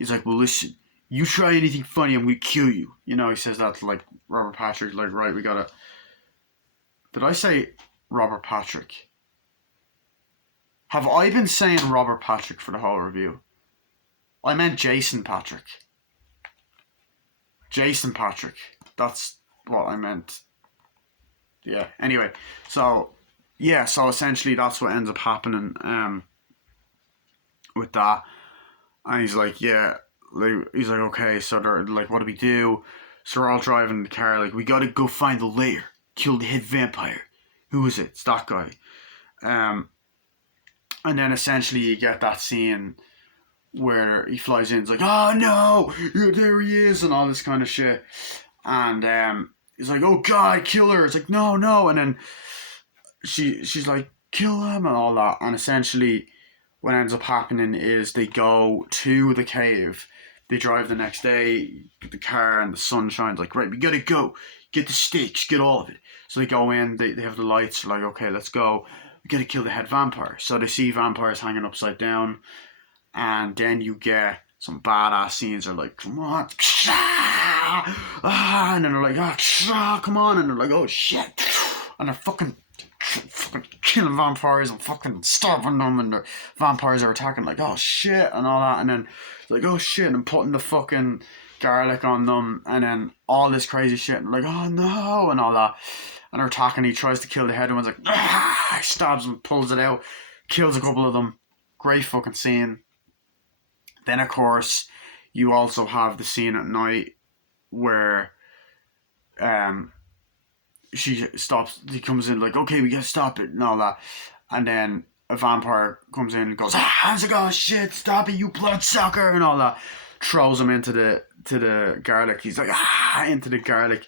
He's like, well, listen, you try anything funny, I'm gonna kill you. You know, he says that to like Robert Patrick. Like, right, we gotta. Did I say Robert Patrick? Have I been saying Robert Patrick for the whole review? I meant Jason Patrick. Jason Patrick. That's what I meant. Yeah. Anyway, so yeah, so essentially that's what ends up happening with that. And he's like, yeah, like, he's like, okay, so they're like, what do we do? So we're all driving in the car, like, we gotta go find the lair, kill the head vampire. Who is it? It's that guy. Um, and then essentially you get that scene where he flies in, it's like, oh no, there he is, and all this kind of shit. And he's like, oh god, kill her. It's like, no, no. And then she's like, kill him and all that. And essentially what ends up happening is they go to the cave. They drive the next day, get the car, and the sun shines. Like, right, we gotta go. Get the stakes, get all of it. So they go in, they have the lights. They're like, okay, let's go. We gotta kill the head vampire. So they see vampires hanging upside down. And then you get some badass scenes. They're like, come on. And then they're like, come on. And they're like, oh shit. And they're fucking killing vampires and fucking starving them, and the vampires are attacking, like, oh shit, and all that. And then like, oh shit, and putting the fucking garlic on them, and then all this crazy shit, and like, oh no, and all that. And they're attacking. He tries to kill the head, and one's like, stabs him, pulls it out, kills a couple of them. Great fucking scene. Then of course you also have the scene at night where she stops. He comes in like, okay, we gotta stop it and all that. And then a vampire comes in and goes, how's it going? Shit, stop it, you bloodsucker, and all that. Throws him into the garlic. He's like, into the garlic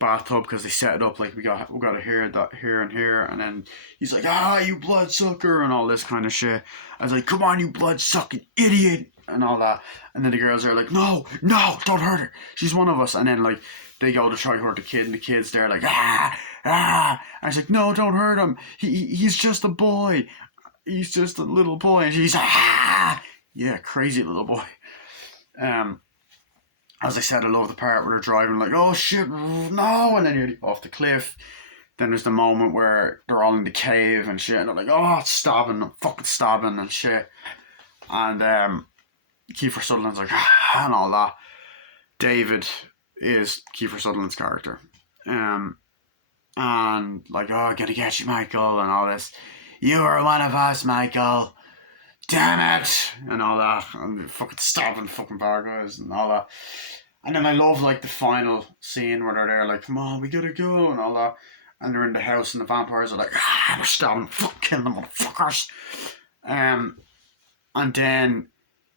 bathtub, because they set it up like, we gotta hear that here and here. And then he's like, you bloodsucker, and all this kind of shit. I was like, come on, you bloodsucking idiot, and all that. And then the girls are like, no, don't hurt her, she's one of us. And then like they go to try to hurt the kid, and the kid's there like, And I was like, no, don't hurt him, he's just a boy, he's just a little boy. And she's yeah, crazy little boy. As I said, I love the part where they're driving like, oh shit, no, and then you're off the cliff. Then there's the moment where they're all in the cave and shit, and they're like, oh, it's stabbing, fucking stabbing and shit. And Kiefer Sutherland's like, and all that. David is Kiefer Sutherland's character. And like, oh, I gotta get you, Michael, and all this. You are one of us, Michael. Damn it, and all that, and fucking stabbing fucking bad guys and all that. And then I love like the final scene where they're there like, come on, we gotta go, and all that. And they're in the house, and the vampires are like, we're stabbing, fuck, killing the motherfuckers. And then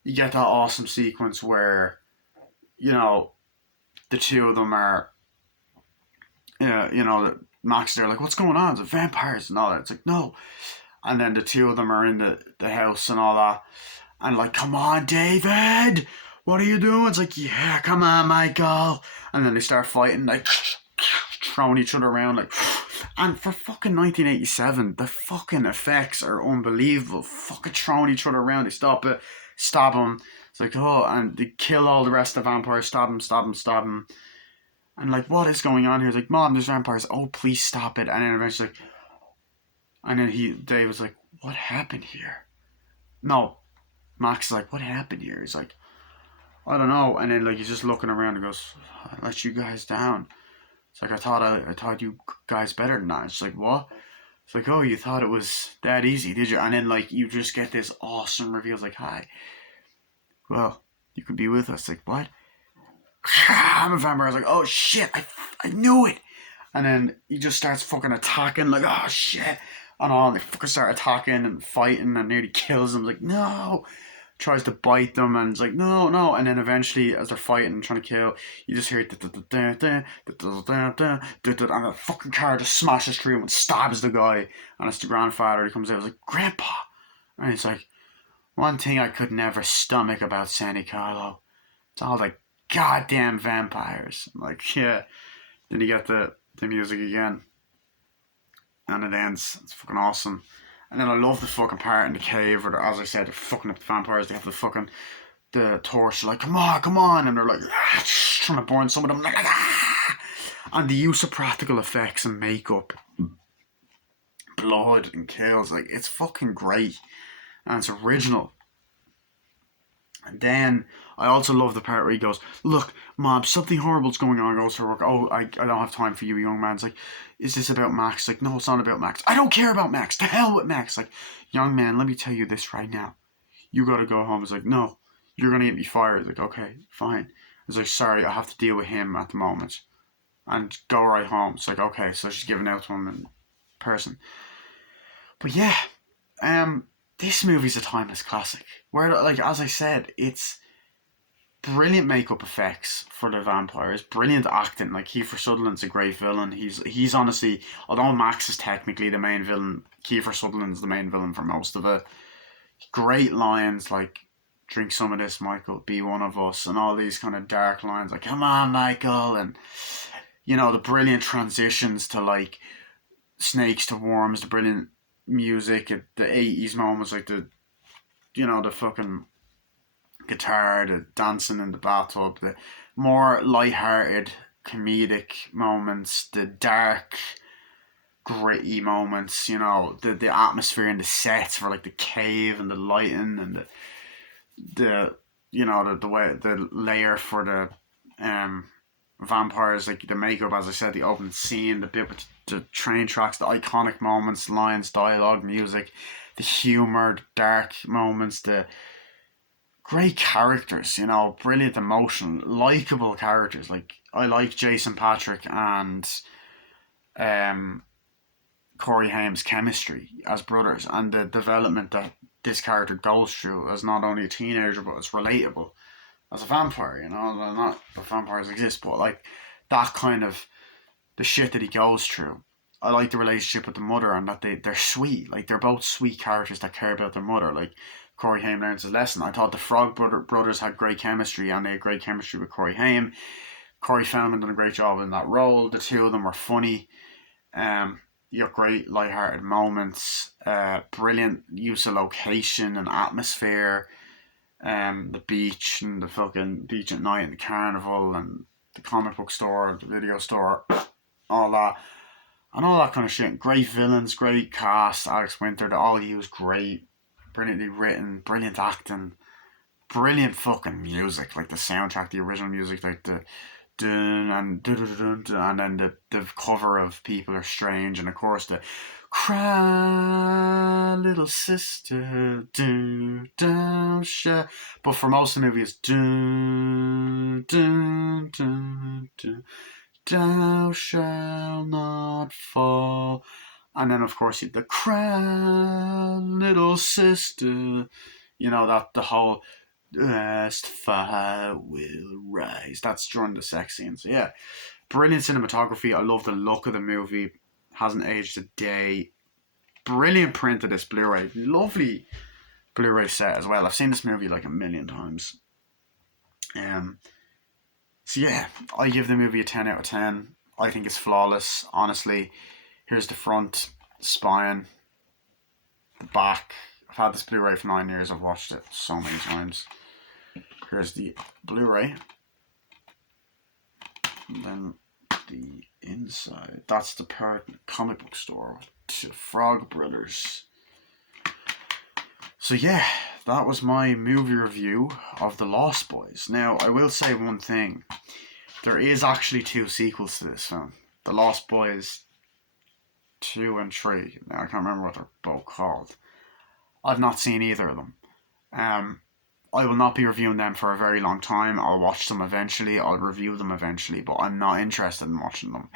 you get that awesome sequence where, you know, the two of them are, you know, Max, they're like, what's going on? It's like, vampires and all that. It's like, no. And then the two of them are in the house and all that. And like, come on, David, what are you doing? It's like, yeah, come on, Michael. And then they start fighting, like, throwing each other around, like. And for fucking 1987, the fucking effects are unbelievable. Fucking throwing each other around. They stop it, stab him. It's like, oh, and they kill all the rest of the vampires. Stab him. And like, what is going on here? It's like, Mom, there's vampires. Oh, please stop it. And then eventually, like, and then Dave was like, what happened here? No, Max is like, what happened here? He's like, I don't know. And then like he's just looking around and goes, I let you guys down. It's like, I thought you guys better than that. It's like, what? It's like, oh, you thought it was that easy, did you? And then like you just get this awesome reveal. It's like, hi, well, you could be with us. Like, what? I'm a vampire. I was like, oh shit, I knew it. And then he just starts fucking attacking, like, oh shit. And all, they fucking start attacking and fighting and nearly kills them. Like, no. Tries to bite them, and it's like, no. And then eventually, as they're fighting and trying to kill, you just hear and the fucking car just smashes through him and stabs the guy. And it's the grandfather. He comes out, he's like, Grandpa. And he's like, one thing I could never stomach about Sandy Carlo, it's all the goddamn vampires. I'm like, yeah. Then you get the music again. And it ends. It's fucking awesome. And then I love the fucking part in the cave where, as I said, they're fucking up the vampires. They have the torch, like, come on, and they're like, trying to burn some of them, like, and the use of practical effects and makeup, blood and kills, like, it's fucking great, and it's original. And then I also love the part where he goes, "Look, Mom, something horrible's going on." Goes to work. "Oh, I don't have time for you, young man." It's like, "Is this about Max?" Like, "No, it's not about Max. I don't care about Max. To hell with Max." Like, "Young man, let me tell you this right now. You gotta go home." It's like, "No, you're gonna get me fired." It's like, "Okay, fine." It's like, "Sorry, I have to deal with him at the moment." And go right home. It's like, okay, so she's giving out to him in person. But yeah, this movie's a timeless classic. Where, like, as I said, it's brilliant makeup effects for the vampires, brilliant acting. Like, Kiefer Sutherland's a great villain. He's honestly, although Max is technically the main villain, Kiefer Sutherland's the main villain for most of it. Great lines like, "Drink some of this, Michael. Be one of us," and all these kind of dark lines like, "Come on, Michael," and the brilliant transitions to, like, snakes to worms, the brilliant music at the 80s moments, like the fucking guitar, the dancing in the bathtub, the more light-hearted comedic moments, the dark gritty moments, the atmosphere and the sets for, like, the cave and the lighting and the the way the layer for the vampires, like the makeup, as I said, the opening scene, the bit with the train tracks, the iconic moments, lines, dialogue, music, the humor, the dark moments, the great characters, brilliant emotion, likable characters. Like, I like Jason Patric and um, Corey Haim's chemistry as brothers, and the development that this character goes through as not only a teenager, but it's relatable as a vampire. Not that vampires exist, but, like, that kind of the shit that he goes through. I like the relationship with the mother, and that they're sweet. Like, they're both sweet characters that care about their mother. Like, Corey Haim learns his lesson. I thought the brothers had great chemistry, and they had great chemistry with Corey Haim. Corey Feldman done a great job in that role. The two of them were funny. You got great light-hearted moments. Brilliant use of location and atmosphere. The beach and the fucking beach at night and the carnival and the comic book store, the video store, all that. And all that kind of shit. Great villains, great cast. Alex Winter, they all used great, brilliantly written, brilliant acting, brilliant fucking music. Like the soundtrack, the original music, like the dun and dun, dun, dun, and then the cover of People Are Strange, and of course the "Cry Little Sister, do down share." But for most of the movie, it's dun dun dun dun. "Thou shalt not fall." And then, of course, the "Cry Little Sister." That the whole "last fire will rise." That's during the sex scene. So yeah, brilliant cinematography. I love the look of the movie. Hasn't aged a day. Brilliant print of this Blu-ray. Lovely Blu-ray set as well. I've seen this movie like a million times. Um, so yeah, I give the movie a 10 out of 10. I think it's flawless. Honestly, here's the front, spine, the back. I've had this Blu-ray for 9 years. I've watched it so many times. Here's the Blu-ray. And then the inside. That's the part in the comic book store to Frog Brothers. So yeah, that was my movie review of The Lost Boys. Now, I will say one thing. There is actually 2 sequels to this film. The Lost Boys 2 and 3. Now, I can't remember what they're both called. I've not seen either of them. I will not be reviewing them for a very long time. I'll watch them eventually. I'll review them eventually, but I'm not interested in watching them.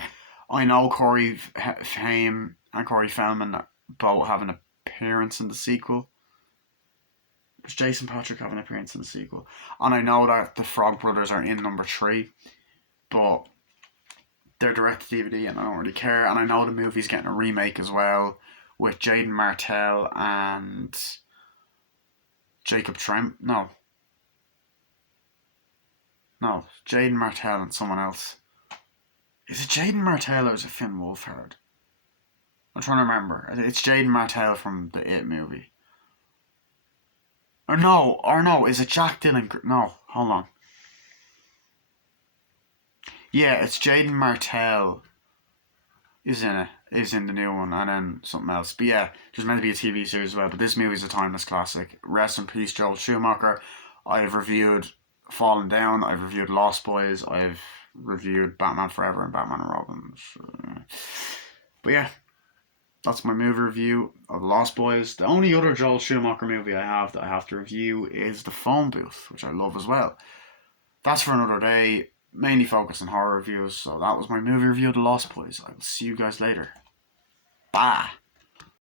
I know Corey Haim and Corey Feldman both have an appearance in the sequel. Does Jason Patric have an appearance in the sequel? And I know that the Frog Brothers are in number 3, but they're direct to DVD and I don't really care. And I know the movie's getting a remake as well with Jaden Martell and Jacob Tremp. No, Jaden Martell and someone else. Is it Jaden Martell or is it Finn Wolfhard? I'm trying to remember. It's Jaden Martell from the It movie. Or no, is it Jack Dylan? No, hold on. Yeah, it's Jaden Martell is in it. Is in the new one, and then something else. But yeah, there's meant to be a TV series as well. But this movie's a timeless classic. Rest in peace, Joel Schumacher. I've reviewed Fallen Down. I've reviewed Lost Boys. I've reviewed Batman Forever and Batman and Robin. But yeah, that's my movie review of Lost Boys. The only other Joel Schumacher movie I have that I have to review is The Phone Booth, which I love as well. That's for another day. Mainly focused on horror reviews. So that was my movie review of The Lost Boys. I will see you guys later. Bye.